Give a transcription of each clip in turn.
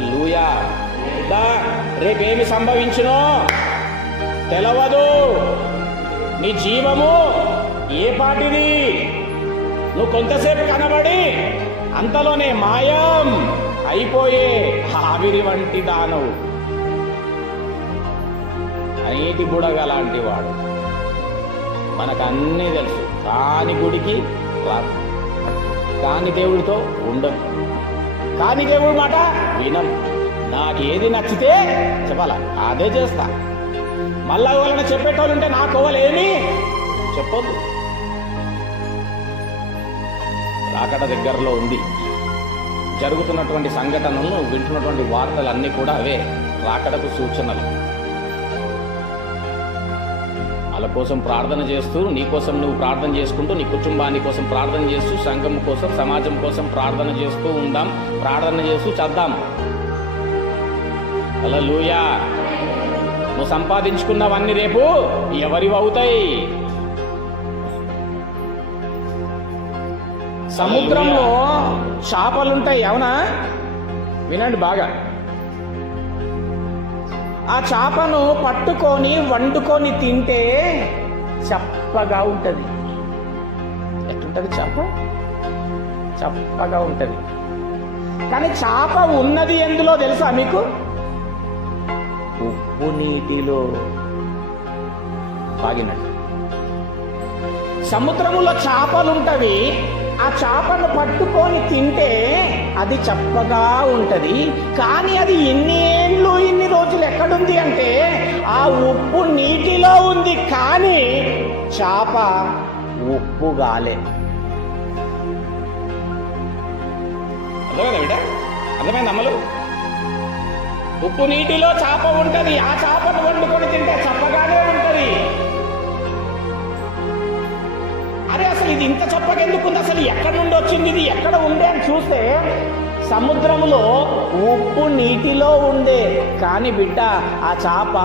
హల్లెలూయా. రేపేమి సంభవించునో తెలవదు. నీ జీవము ఏ పాటిది? నువ్వు కొంతసేపు కనబడి అంతలోనే మాయం అయిపోయే ఆవిరి వంటి దానవు, నీటి బుడగ లాంటి వాడు. మనకు అన్నీ తెలుసు, కాని గుడికి రాదు, కాని దేవుడితో ఉండదు, కాని దేవుడి మాట వినం. నాకేది నచ్చితే చెప్పాలా అదే చేస్తా. మళ్ళా ఎవరైనా చెప్పేటోళ్ళు ఉంటే నాకు ఎవరేమి చెప్పొద్దు. రాకడ దగ్గరలో ఉంది. జరుగుతున్నటువంటి సంఘటనలను, వింటున్నటువంటి వార్తలన్నీ కూడా అవే రాకడకు సూచనలు. వాళ్ళ కోసం ప్రార్థన చేస్తూ, నీ కోసం నువ్వు ప్రార్థన చేసుకుంటూ, నీ కుటుంబాన్ని కోసం ప్రార్థన చేస్తూ, సంఘం కోసం, సమాజం కోసం ప్రార్థన చేస్తూ ఉందాం. ప్రార్థన చేస్తూ చద్దాం. హల్లెలూయా. నువ్వు సంపాదించుకున్నవన్నీ రేపు ఎవరివి అవుతాయి? సముద్రంలో చేపలుంటాయి, అవునా? వినండి బాగా. ఆ చేపను పట్టుకొని వండుకొని తింటే చప్పగా ఉంటుంది. ఎట్లుంటుంది చేప? చప్పగా ఉంటుంది. కానీ చేప ఉన్నది ఎందులో తెలుసా మీకు? ఉప్పు నీటిలో. బాగినండి. సముద్రములో చేపలుంటవి. ఆ చేపను పట్టుకొని తింటే అది చప్పగా ఉంటది. కానీ అది ఇన్ని రోజులు ఎక్కడుంది అంటే ఆ ఉప్పు నీటిలో ఉంది. కానీ చేప ఉప్పు గాలే. అర్థమైంది అమ్మలు? ఉప్పు నీటిలో చేప ఉంటది. ఆ చేపను వండుకొని తింటే చప్పగానే ఉంటది. అరే అసలు ఇది ఇంత చప్పగా ఎందుకుంది? అసలు ఎక్కడి నుండి వచ్చింది? ఇది ఎక్కడ ఉంది అని చూస్తే సముద్రములో ఉప్పు నీటిలో ఉండే. కానీ బిడ్డ ఆ చేప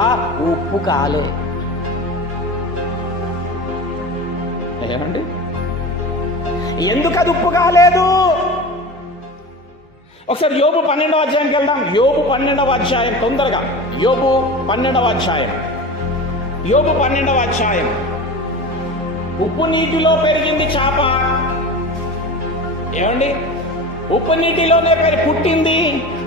ఉప్పు కాలే. ఏమండి? ఎందుకు అది ఉప్పు కాలేదు? ఒకసారి యోబు 12వ అధ్యాయంకి వెళ్దాం. యోబు 12వ అధ్యాయం, తొందరగా. యోబు 12వ అధ్యాయం. యోబు 12వ అధ్యాయం. ఉప్పు నీటిలో పెరిగింది చేప. ఏమండి? ఉప్పు నీటిలోనే పుట్టింది,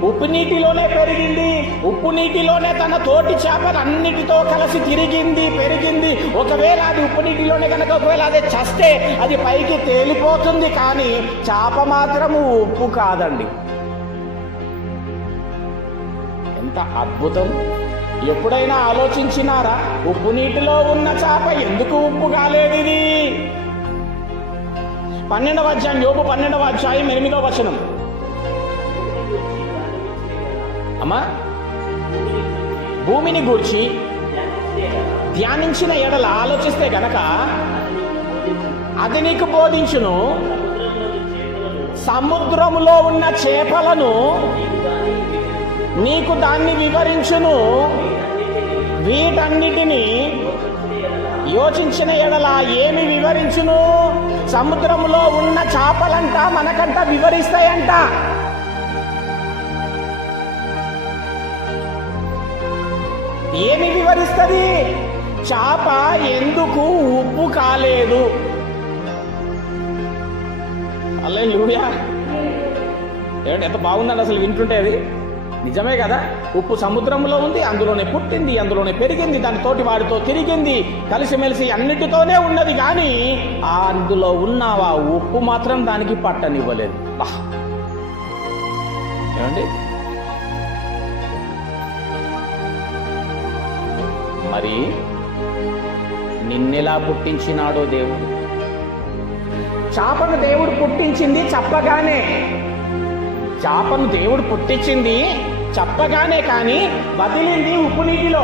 ఉప్పు నీటిలోనే పెరిగింది, ఉప్పు నీటిలోనే తన తోటి చేపలన్నిటితో కలిసి తిరిగింది, పెరిగింది. ఒకవేళ అది ఉప్పు నీటిలోనే కనుక ఒకవేళ అదే చస్తే అది పైకి తేలిపోతుంది. కానీ చేప మాత్రము ఉప్పు కాదండి. ఎంత అద్భుతం! ఎప్పుడైనా ఆలోచించినారా? ఉప్పు నీటిలో ఉన్న చేప ఎందుకు ఉప్పు కాలేదు? ఇది 12వ అధ్యాయం, యోబు 12వ అధ్యాయం 8వ వచనం. అమ్మా, భూమిని గూర్చి ధ్యానించిన ఎడల, ఆలోచిస్తే గనక అది నీకు బోధించును. సముద్రములో ఉన్న చేపలను నీకు దాన్ని వివరించును. వీటన్నిటినీ యోచించిన ఎడల ఏమి వివరించును? సముద్రములో ఉన్న చేపలంట మనకంట వివరిస్తాయంట. ఏమి వివరిస్తుంది? చేప ఎందుకు ఉప్పు కాలేదు. హల్లెలూయా. ఏమంటే ఎంత బాగుందండి అసలు వింటుంటే. అది నిజమే కదా. ఉప్పు సముద్రంలో ఉంది, అందులోనే పుట్టింది, అందులోనే పెరిగింది, దాని తోటి వాడితో తిరిగింది, కలిసిమెలిసి అన్నిటితోనే ఉన్నది. కానీ అందులో ఉన్న ఆ ఉప్పు మాత్రం దానికి పట్టనివ్వలేదు. ఏమండి? మరి నిన్నెలా పుట్టించినాడో దేవుడు. చేపను దేవుడు పుట్టించింది చెప్పగానే. చేపను దేవుడు పుట్టించింది చెప్పగానే, కానీ వదిలింది ఉప్పు నీటిలో.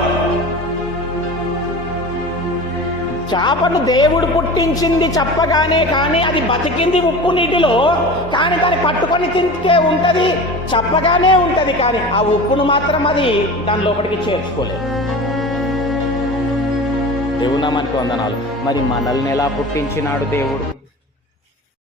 చేపను దేవుడు పుట్టించింది చెప్పగానే, కానీ అది బతికింది ఉప్పు నీటిలో. కానీ దాన్ని పట్టుకొని తింటే ఉంటది, చెప్పగానే ఉంటది. కానీ ఆ ఉప్పును మాత్రం అది దాని లోపలికి చేర్చుకోలేదు. దేవునామానికి వందనాలు. మరి మనల్ని ఎలా పుట్టించినాడు దేవుడు?